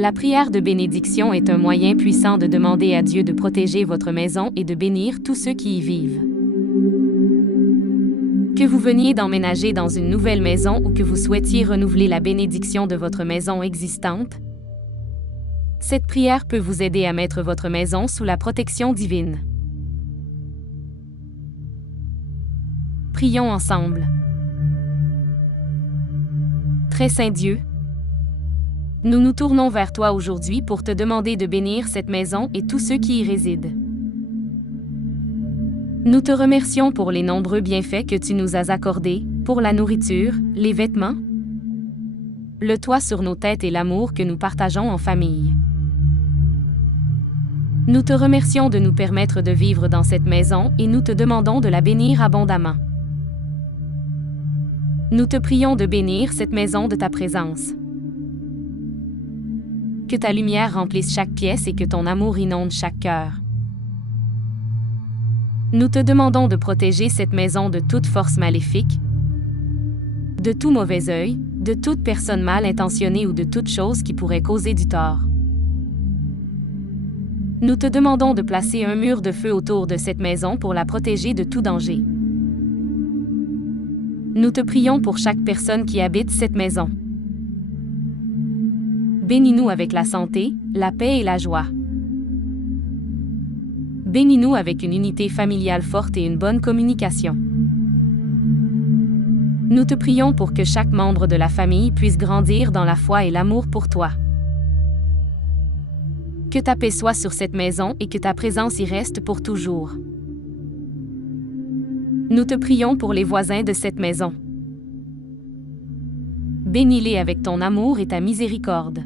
La prière de bénédiction est un moyen puissant de demander à Dieu de protéger votre maison et de bénir tous ceux qui y vivent. Que vous veniez d'emménager dans une nouvelle maison ou que vous souhaitiez renouveler la bénédiction de votre maison existante, cette prière peut vous aider à mettre votre maison sous la protection divine. Prions ensemble. Très saint Dieu, nous nous tournons vers toi aujourd'hui pour te demander de bénir cette maison et tous ceux qui y résident. Nous te remercions pour les nombreux bienfaits que tu nous as accordés, pour la nourriture, les vêtements, le toit sur nos têtes et l'amour que nous partageons en famille. Nous te remercions de nous permettre de vivre dans cette maison et nous te demandons de la bénir abondamment. Nous te prions de bénir cette maison de ta présence. Que ta lumière remplisse chaque pièce et que ton amour inonde chaque cœur. Nous te demandons de protéger cette maison de toute force maléfique, de tout mauvais œil, de toute personne mal intentionnée ou de toute chose qui pourrait causer du tort. Nous te demandons de placer un mur de feu autour de cette maison pour la protéger de tout danger. Nous te prions pour chaque personne qui habite cette maison. Bénis-nous avec la santé, la paix et la joie. Bénis-nous avec une unité familiale forte et une bonne communication. Nous te prions pour que chaque membre de la famille puisse grandir dans la foi et l'amour pour toi. Que ta paix soit sur cette maison et que ta présence y reste pour toujours. Nous te prions pour les voisins de cette maison. Bénis-les avec ton amour et ta miséricorde.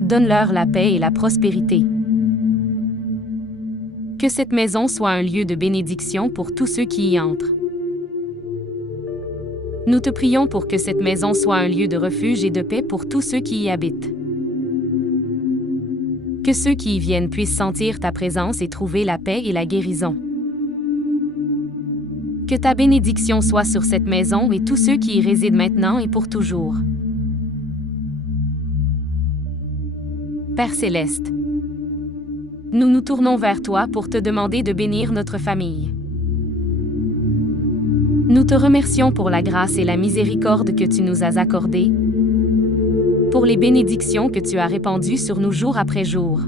Donne-leur la paix et la prospérité. Que cette maison soit un lieu de bénédiction pour tous ceux qui y entrent. Nous te prions pour que cette maison soit un lieu de refuge et de paix pour tous ceux qui y habitent. Que ceux qui y viennent puissent sentir ta présence et trouver la paix et la guérison. Que ta bénédiction soit sur cette maison et tous ceux qui y résident maintenant et pour toujours. Père céleste, nous nous tournons vers toi pour te demander de bénir notre famille. Nous te remercions pour la grâce et la miséricorde que tu nous as accordées, pour les bénédictions que tu as répandues sur nous jour après jour.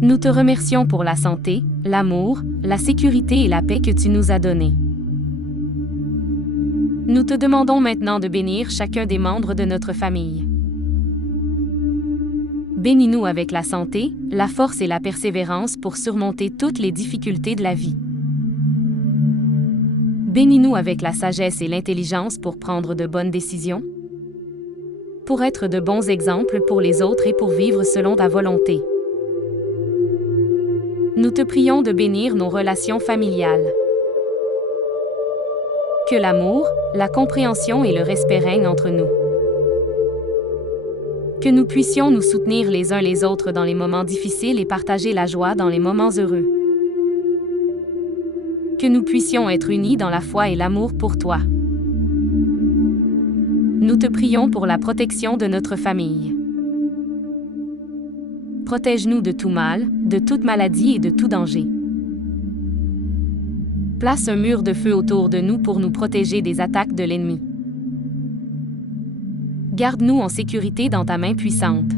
Nous te remercions pour la santé, l'amour, la sécurité et la paix que tu nous as données. Nous te demandons maintenant de bénir chacun des membres de notre famille. Bénis-nous avec la santé, la force et la persévérance pour surmonter toutes les difficultés de la vie. Bénis-nous avec la sagesse et l'intelligence pour prendre de bonnes décisions, pour être de bons exemples pour les autres et pour vivre selon ta volonté. Nous te prions de bénir nos relations familiales. Que l'amour, la compréhension et le respect règnent entre nous. Que nous puissions nous soutenir les uns les autres dans les moments difficiles et partager la joie dans les moments heureux. Que nous puissions être unis dans la foi et l'amour pour toi. Nous te prions pour la protection de notre famille. Protège-nous de tout mal, de toute maladie et de tout danger. Place un mur de feu autour de nous pour nous protéger des attaques de l'ennemi. Garde-nous en sécurité dans ta main puissante.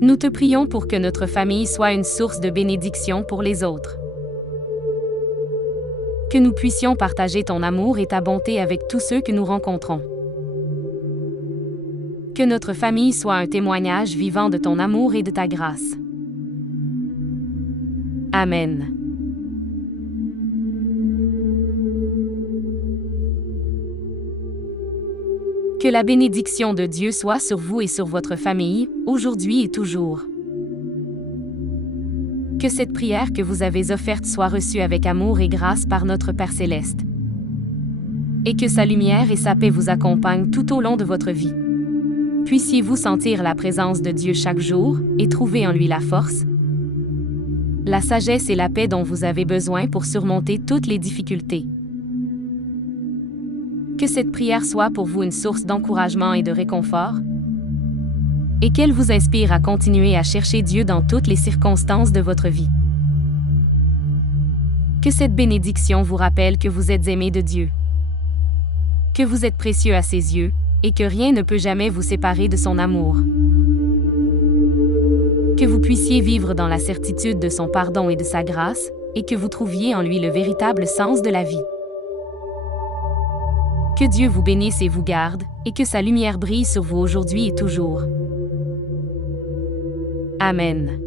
Nous te prions pour que notre famille soit une source de bénédiction pour les autres. Que nous puissions partager ton amour et ta bonté avec tous ceux que nous rencontrons. Que notre famille soit un témoignage vivant de ton amour et de ta grâce. Amen. Que la bénédiction de Dieu soit sur vous et sur votre famille, aujourd'hui et toujours. Que cette prière que vous avez offerte soit reçue avec amour et grâce par notre Père céleste. Et que sa lumière et sa paix vous accompagnent tout au long de votre vie. Puissiez-vous sentir la présence de Dieu chaque jour et trouver en lui la force, la sagesse et la paix dont vous avez besoin pour surmonter toutes les difficultés. Que cette prière soit pour vous une source d'encouragement et de réconfort, et qu'elle vous inspire à continuer à chercher Dieu dans toutes les circonstances de votre vie. Que cette bénédiction vous rappelle que vous êtes aimé de Dieu, que vous êtes précieux à ses yeux, et que rien ne peut jamais vous séparer de son amour. Que vous puissiez vivre dans la certitude de son pardon et de sa grâce, et que vous trouviez en lui le véritable sens de la vie. Que Dieu vous bénisse et vous garde, et que sa lumière brille sur vous aujourd'hui et toujours. Amen.